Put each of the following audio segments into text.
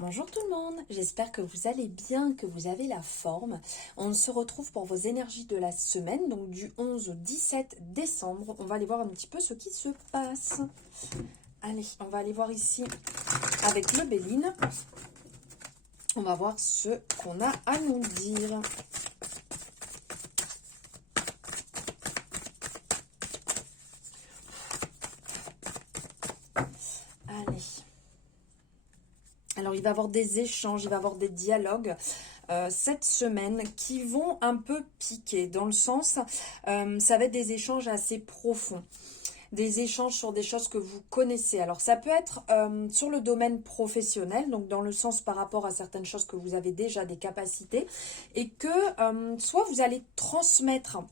Bonjour tout le monde, j'espère que vous allez bien, que vous avez la forme. On se retrouve pour vos énergies de la semaine, donc du 11 au 17 décembre. On va aller voir un petit peu ce qui se passe. Allez, on va aller voir ici avec le Béline. On va voir ce qu'on a à nous dire. Allez. Alors, il va y avoir des échanges, il va y avoir des dialogues cette semaine qui vont un peu piquer, dans le sens, ça va être des échanges assez profonds, des échanges sur des choses que vous connaissez. Alors, ça peut être sur le domaine professionnel, donc dans le sens par rapport à certaines choses que vous avez déjà des capacités, et que soit vous allez transmettre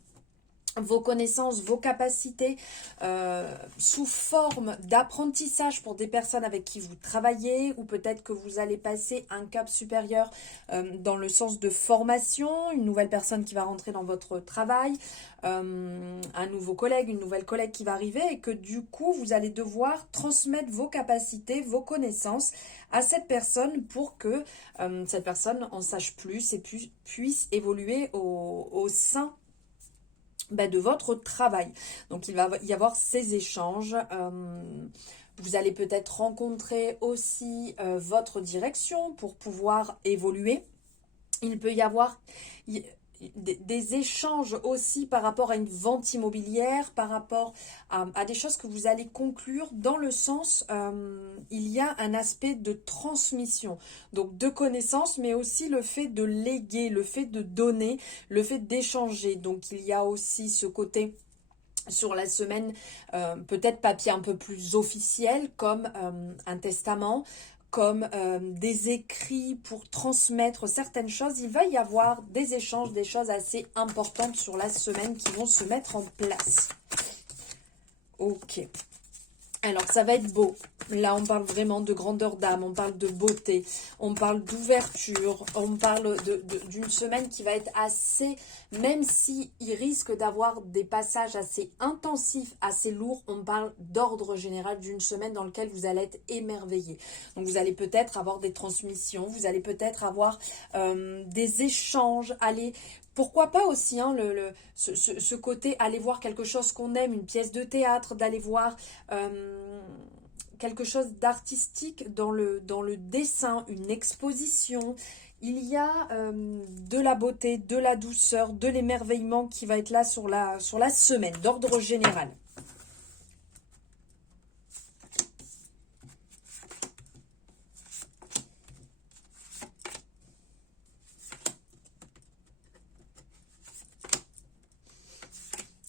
vos connaissances, vos capacités sous forme d'apprentissage pour des personnes avec qui vous travaillez, ou peut-être que vous allez passer un cap supérieur dans le sens de formation, une nouvelle personne qui va rentrer dans votre travail, un nouveau collègue, une nouvelle collègue qui va arriver, et que du coup vous allez devoir transmettre vos capacités, vos connaissances à cette personne pour que cette personne en sache plus et puisse évoluer au sein de votre travail. Donc il va y avoir ces échanges. Vous allez peut-être rencontrer aussi votre direction pour pouvoir évoluer. Il peut y avoir des échanges aussi par rapport à une vente immobilière, par rapport à des choses que vous allez conclure, dans le sens, il y a un aspect de transmission, donc de connaissances, mais aussi le fait de léguer, le fait de donner, le fait d'échanger. Donc il y a aussi ce côté sur la semaine, peut-être papier un peu plus officiel, comme un testament, comme des écrits pour transmettre certaines choses. Il va y avoir des échanges, des choses assez importantes sur la semaine qui vont se mettre en place. Ok. Alors, ça va être beau. Là, on parle vraiment de grandeur d'âme, on parle de beauté, on parle d'ouverture, on parle d'une semaine qui va être assez, même si il risque d'avoir des passages assez intensifs, assez lourds, on parle d'ordre général d'une semaine dans laquelle vous allez être émerveillé. Donc, vous allez peut-être avoir des transmissions, vous allez peut-être avoir des échanges, pourquoi pas aussi ce côté, aller voir quelque chose qu'on aime, une pièce de théâtre, d'aller voir quelque chose d'artistique dans le dessin, une exposition. Il y a de la beauté, de la douceur, de l'émerveillement qui va être là sur la semaine, d'ordre général.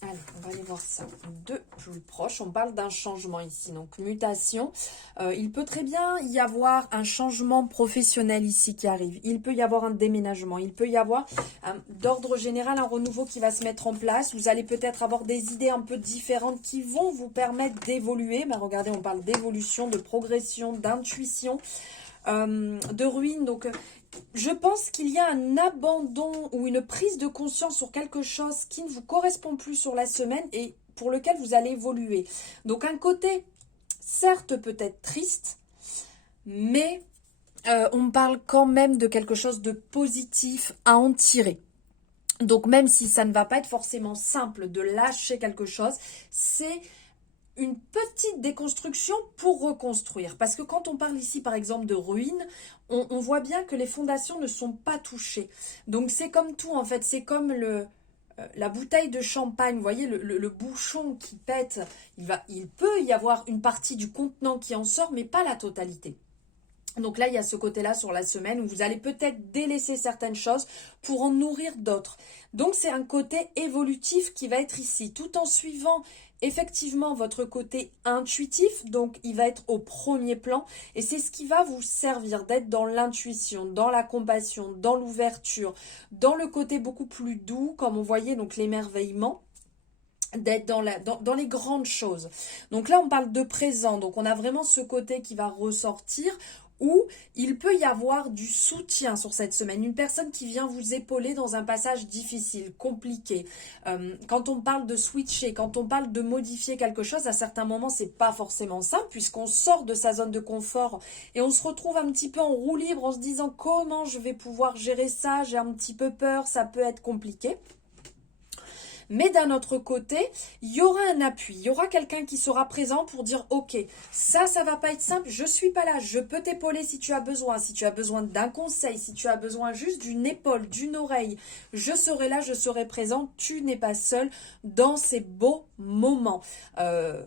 Allez, on va aller voir ça de plus proche. On parle d'un changement ici, donc mutation. Il peut très bien y avoir un changement professionnel ici qui arrive. Il peut y avoir un déménagement. Il peut y avoir, d'ordre général, un renouveau qui va se mettre en place. Vous allez peut-être avoir des idées un peu différentes qui vont vous permettre d'évoluer. Regardez, on parle d'évolution, de progression, d'intuition, de ruine. Donc, je pense qu'il y a un abandon ou une prise de conscience sur quelque chose qui ne vous correspond plus sur la semaine et pour lequel vous allez évoluer. Donc un côté, certes peut-être triste, mais on parle quand même de quelque chose de positif à en tirer. Donc même si ça ne va pas être forcément simple de lâcher quelque chose, c'est une petite déconstruction pour reconstruire. Parce que quand on parle ici, par exemple, de ruines, on voit bien que les fondations ne sont pas touchées. Donc c'est comme tout, en fait. C'est comme la bouteille de champagne. Vous voyez, le bouchon qui pète, il peut y avoir une partie du contenant qui en sort, mais pas la totalité. Donc là, il y a ce côté-là sur la semaine où vous allez peut-être délaisser certaines choses pour en nourrir d'autres. Donc c'est un côté évolutif qui va être ici, tout en suivant effectivement votre côté intuitif. Donc il va être au premier plan et c'est ce qui va vous servir d'être dans l'intuition, dans la compassion, dans l'ouverture, dans le côté beaucoup plus doux, comme on voyait, donc l'émerveillement, d'être dans les grandes choses. Donc là, on parle de présent. Donc on a vraiment ce côté qui va ressortir où il peut y avoir du soutien sur cette semaine, une personne qui vient vous épauler dans un passage difficile, compliqué. Quand on parle de switcher, quand on parle de modifier quelque chose, à certains moments, c'est pas forcément simple puisqu'on sort de sa zone de confort et on se retrouve un petit peu en roue libre en se disant comment je vais pouvoir gérer ça, j'ai un petit peu peur, ça peut être compliqué. Mais d'un autre côté, il y aura un appui, il y aura quelqu'un qui sera présent pour dire « Ok, ça va pas être simple, je suis pas là, je peux t'épauler si tu as besoin d'un conseil, si tu as besoin juste d'une épaule, d'une oreille, je serai là, je serai présent, tu n'es pas seul dans ces beaux moments. »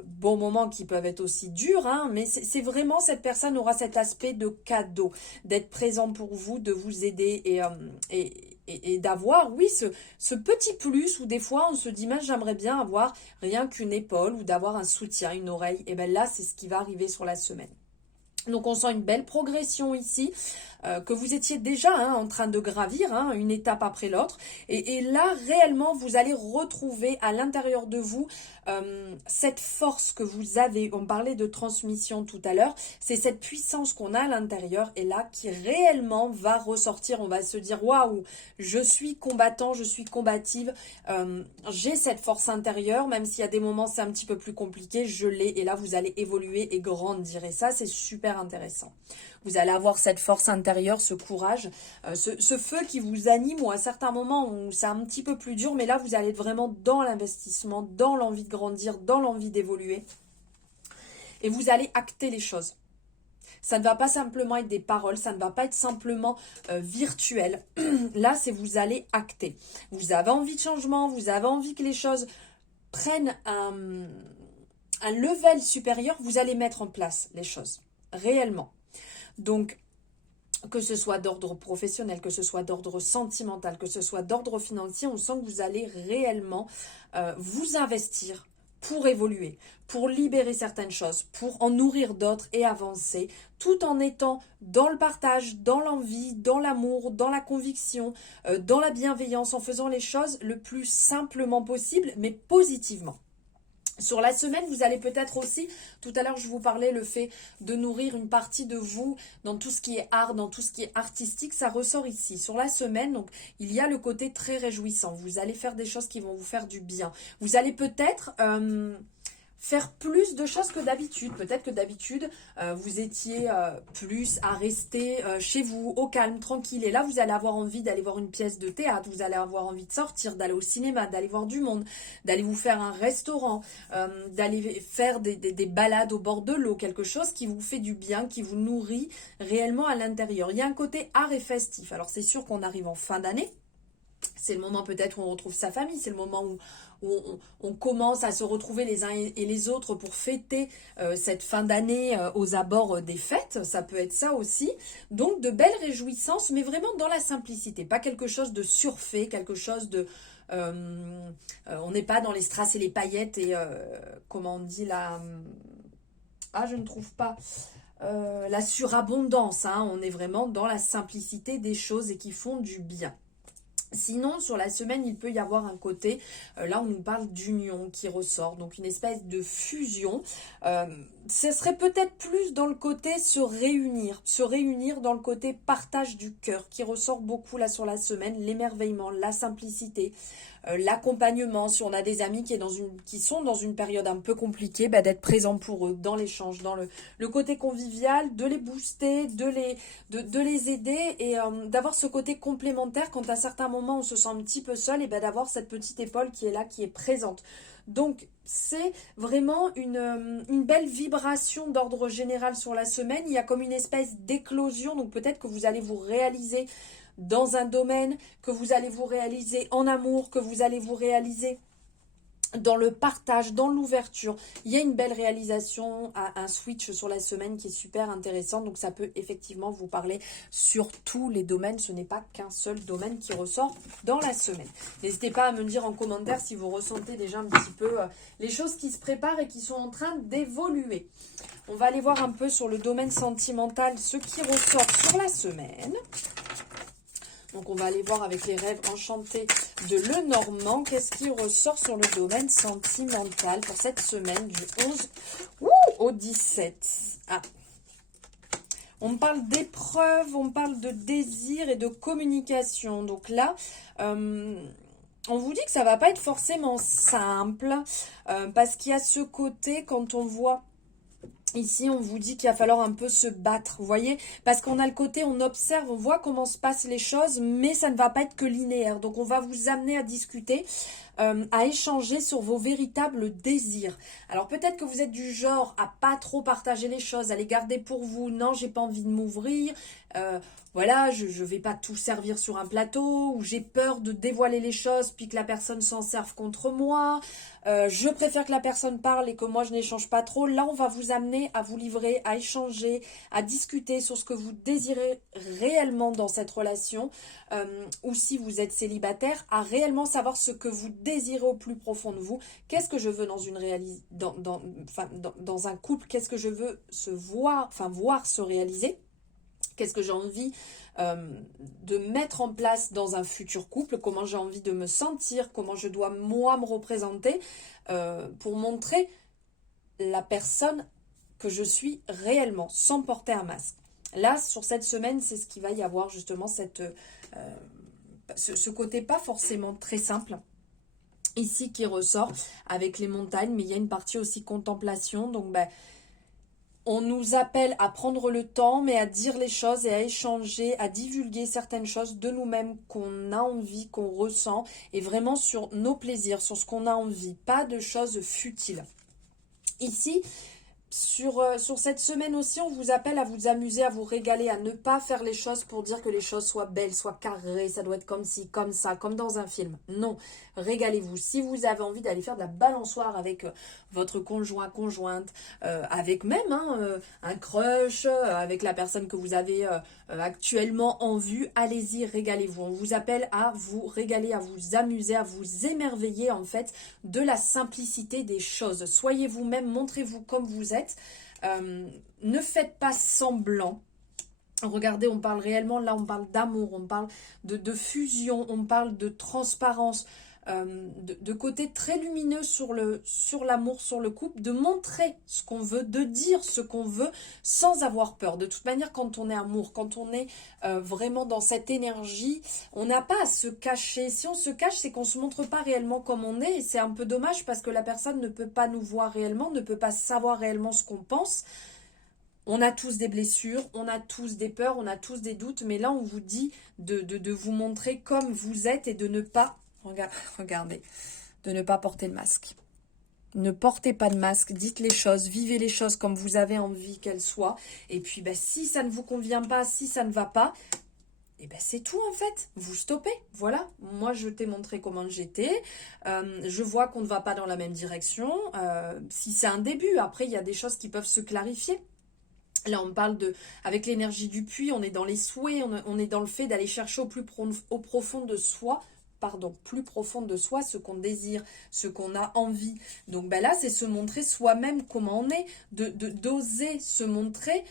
Beaux moments qui peuvent être aussi durs, hein, mais c'est vraiment, cette personne aura cet aspect de cadeau, d'être présent pour vous, de vous aider et d'avoir, oui, ce petit plus où des fois on se dit, mais j'aimerais bien avoir rien qu'une épaule ou d'avoir un soutien, une oreille. Et bien là, c'est ce qui va arriver sur la semaine. Donc on sent une belle progression ici, que vous étiez déjà en train de gravir, une étape après l'autre. Et là, réellement, vous allez retrouver à l'intérieur de vous cette force que vous avez. On parlait de transmission tout à l'heure. C'est cette puissance qu'on a à l'intérieur et là qui réellement va ressortir. On va se dire, waouh, je suis combattant, je suis combative. J'ai cette force intérieure, même s'il y a des moments c'est un petit peu plus compliqué, je l'ai. Et là, vous allez évoluer et grandir. Et ça, c'est super intéressant. Vous allez avoir cette force intérieure, ce courage, ce feu qui vous anime, ou à certains moments où c'est un petit peu plus dur, mais là vous allez être vraiment dans l'investissement, dans l'envie de grandir, dans l'envie d'évoluer. Et vous allez acter les choses. Ça ne va pas simplement être des paroles, ça ne va pas être simplement virtuel. Là, c'est vous allez acter. Vous avez envie de changement, vous avez envie que les choses prennent un level supérieur, vous allez mettre en place les choses, réellement. Donc, que ce soit d'ordre professionnel, que ce soit d'ordre sentimental, que ce soit d'ordre financier, on sent que vous allez réellement vous investir pour évoluer, pour libérer certaines choses, pour en nourrir d'autres et avancer, tout en étant dans le partage, dans l'envie, dans l'amour, dans la conviction, dans la bienveillance, en faisant les choses le plus simplement possible, mais positivement. Sur la semaine, vous allez peut-être aussi, tout à l'heure je vous parlais, le fait de nourrir une partie de vous dans tout ce qui est art, dans tout ce qui est artistique, ça ressort ici. Sur la semaine, donc, il y a le côté très réjouissant. Vous allez faire des choses qui vont vous faire du bien. Vous allez peut-être faire plus de choses que d'habitude. Peut-être que d'habitude, vous étiez plus à rester chez vous, au calme, tranquille. Et là, vous allez avoir envie d'aller voir une pièce de théâtre, vous allez avoir envie de sortir, d'aller au cinéma, d'aller voir du monde, d'aller vous faire un restaurant, d'aller faire des balades au bord de l'eau, quelque chose qui vous fait du bien, qui vous nourrit réellement à l'intérieur. Il y a un côté art et festif. Alors, c'est sûr qu'on arrive en fin d'année. C'est le moment peut-être où on retrouve sa famille, c'est le moment où on commence à se retrouver les uns et les autres pour fêter cette fin d'année aux abords des fêtes. Ça peut être ça aussi. Donc de belles réjouissances, mais vraiment dans la simplicité. Pas quelque chose de surfait, quelque chose de... on n'est pas dans les strass et les paillettes et comment on dit là... ah, je ne trouve pas... la surabondance. On est vraiment dans la simplicité des choses et qui font du bien. Sinon, sur la semaine, il peut y avoir un côté, là on nous parle d'union qui ressort, donc une espèce de fusion. Ce serait peut-être plus dans le côté se réunir dans le côté partage du cœur qui ressort beaucoup là sur la semaine, l'émerveillement, la simplicité, l'accompagnement. Si on a des amis qui sont dans une période un peu compliquée, d'être présent pour eux dans l'échange, dans le côté convivial, de les booster, de les aider et d'avoir ce côté complémentaire quand à certains moments on se sent un petit peu seul et d'avoir cette petite épaule qui est là, qui est présente. Donc, c'est vraiment une belle vibration d'ordre général sur la semaine. Il y a comme une espèce d'éclosion. Donc, peut-être que vous allez vous réaliser dans un domaine, que vous allez vous réaliser en amour, que vous allez vous réaliser dans le partage, dans l'ouverture. Il y a une belle réalisation, un switch sur la semaine qui est super intéressant. Donc, ça peut effectivement vous parler sur tous les domaines. Ce n'est pas qu'un seul domaine qui ressort dans la semaine. N'hésitez pas à me dire en commentaire si vous ressentez déjà un petit peu les choses qui se préparent et qui sont en train d'évoluer. On va aller voir un peu sur le domaine sentimental ce qui ressort sur la semaine. Donc, on va aller voir avec les rêves enchantés de Lenormand. Qu'est-ce qui ressort sur le domaine sentimental pour cette semaine du 11 au 17 ? Ah, On me parle d'épreuves, on me parle de désir et de communication. Donc là, on vous dit que ça va pas être forcément simple parce qu'il y a ce côté, quand on voit ici, on vous dit qu'il va falloir un peu se battre, vous voyez, parce qu'on a le côté, on observe, on voit comment se passent les choses, mais ça ne va pas être que linéaire. Donc on va vous amener à discuter, à échanger sur vos véritables désirs. Alors peut-être que vous êtes du genre à pas trop partager les choses, à les garder pour vous. Non, j'ai pas envie de m'ouvrir. Voilà, je vais pas tout servir sur un plateau, ou j'ai peur de dévoiler les choses puis que la personne s'en serve contre moi. Je préfère que la personne parle et que moi je n'échange pas trop. Là, on va vous amener à vous livrer, à échanger, à discuter sur ce que vous désirez réellement dans cette relation, ou si vous êtes célibataire, à réellement savoir ce que vous désirez au plus profond de vous. Qu'est-ce que je veux dans une dans un couple? Qu'est-ce que je veux voir se réaliser? Qu'est-ce que j'ai envie de mettre en place dans un futur couple? Comment j'ai envie de me sentir? Comment je dois, moi, me représenter pour montrer la personne que je suis réellement, sans porter un masque. Là, sur cette semaine, c'est ce qu'il va y avoir, justement, ce côté pas forcément très simple ici qui ressort avec les montagnes, mais il y a une partie aussi contemplation. Donc, on nous appelle à prendre le temps, mais à dire les choses et à échanger, à divulguer certaines choses de nous-mêmes qu'on a envie, qu'on ressent, et vraiment sur nos plaisirs, sur ce qu'on a envie, pas de choses futiles. Ici, sur cette semaine aussi, on vous appelle à vous amuser, à vous régaler, à ne pas faire les choses pour dire que les choses soient belles, soient carrées, ça doit être comme ci, comme ça, comme dans un film. Non, régalez-vous. Si vous avez envie d'aller faire de la balançoire avec votre conjoint, conjointe, avec même un crush, avec la personne que vous avez actuellement en vue, allez-y, régalez-vous. On vous appelle à vous régaler, à vous amuser, à vous émerveiller en fait de la simplicité des choses. Soyez vous-même, montrez-vous comme vous êtes. Ne faites pas semblant. Regardez, on parle réellement, là on parle d'amour, on parle de fusion, on parle de transparence, de côté très lumineux sur l'amour, sur le couple, de montrer ce qu'on veut, de dire ce qu'on veut sans avoir peur. De toute manière, quand on est amour, quand on est vraiment dans cette énergie, on n'a pas à se cacher. Si on se cache, c'est qu'on ne se montre pas réellement comme on est, et c'est un peu dommage parce que la personne ne peut pas nous voir réellement, ne peut pas savoir réellement ce qu'on pense. On a tous des blessures, on a tous des peurs, on a tous des doutes, mais là on vous dit de vous montrer comme vous êtes et de ne pas, regardez, de ne pas porter le masque. Ne portez pas de masque, dites les choses, vivez les choses comme vous avez envie qu'elles soient. Et puis si ça ne vous convient pas, si ça ne va pas, et c'est tout en fait, vous stoppez, voilà. Moi je t'ai montré comment j'étais, je vois qu'on ne va pas dans la même direction. Si c'est un début, après il y a des choses qui peuvent se clarifier. Là, on parle avec l'énergie du puits, on est dans les souhaits, on est dans le fait d'aller chercher au profond de soi, plus profond de soi, ce qu'on désire, ce qu'on a envie. Donc là, c'est se montrer soi-même comment on est, d'oser se montrer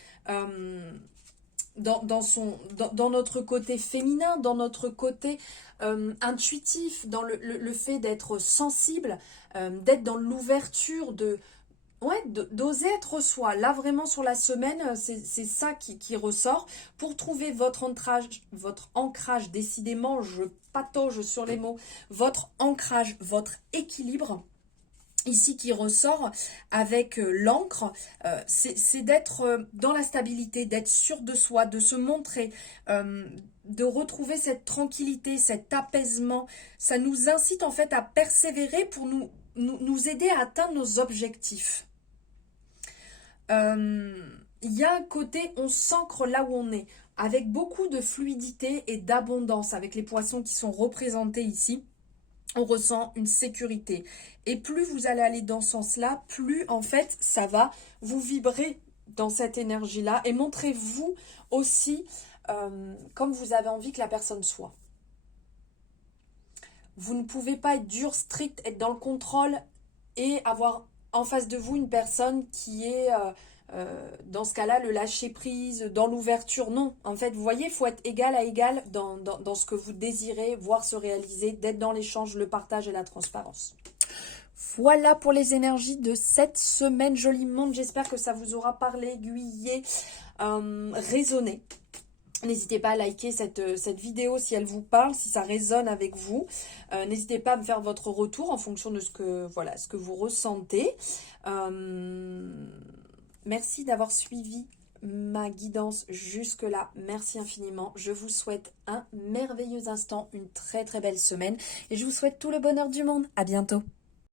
dans notre côté féminin, dans notre côté intuitif, dans le fait d'être sensible, d'être dans l'ouverture d'oser être soi. Là, vraiment, sur la semaine, c'est ça qui ressort. Pour trouver votre ancrage, décidément, je patauge sur les mots, votre ancrage, votre équilibre, ici qui ressort avec l'encre, c'est d'être dans la stabilité, d'être sûr de soi, de se montrer, de retrouver cette tranquillité, cet apaisement. Ça nous incite en fait à persévérer pour nous aider à atteindre nos objectifs. Il y a un côté, on s'ancre là où on est, avec beaucoup de fluidité et d'abondance, avec les poissons qui sont représentés ici. On ressent une sécurité. Et plus vous allez aller dans ce sens-là, plus en fait, ça va vous vibrer dans cette énergie-là. Et montrez-vous aussi comme vous avez envie que la personne soit. Vous ne pouvez pas être dur, strict, être dans le contrôle et avoir en face de vous une personne qui est, dans ce cas-là, le lâcher-prise, dans l'ouverture. Non, en fait, vous voyez, il faut être égal à égal dans ce que vous désirez voir se réaliser, d'être dans l'échange, le partage et la transparence. Voilà pour les énergies de cette semaine. Joli monde, j'espère que ça vous aura parlé, aiguillé, résonné. N'hésitez pas à liker cette vidéo si elle vous parle, si ça résonne avec vous. N'hésitez pas à me faire votre retour en fonction de ce que vous ressentez. Merci d'avoir suivi ma guidance jusque-là. Merci infiniment. Je vous souhaite un merveilleux instant, une très très belle semaine. Et je vous souhaite tout le bonheur du monde. À bientôt.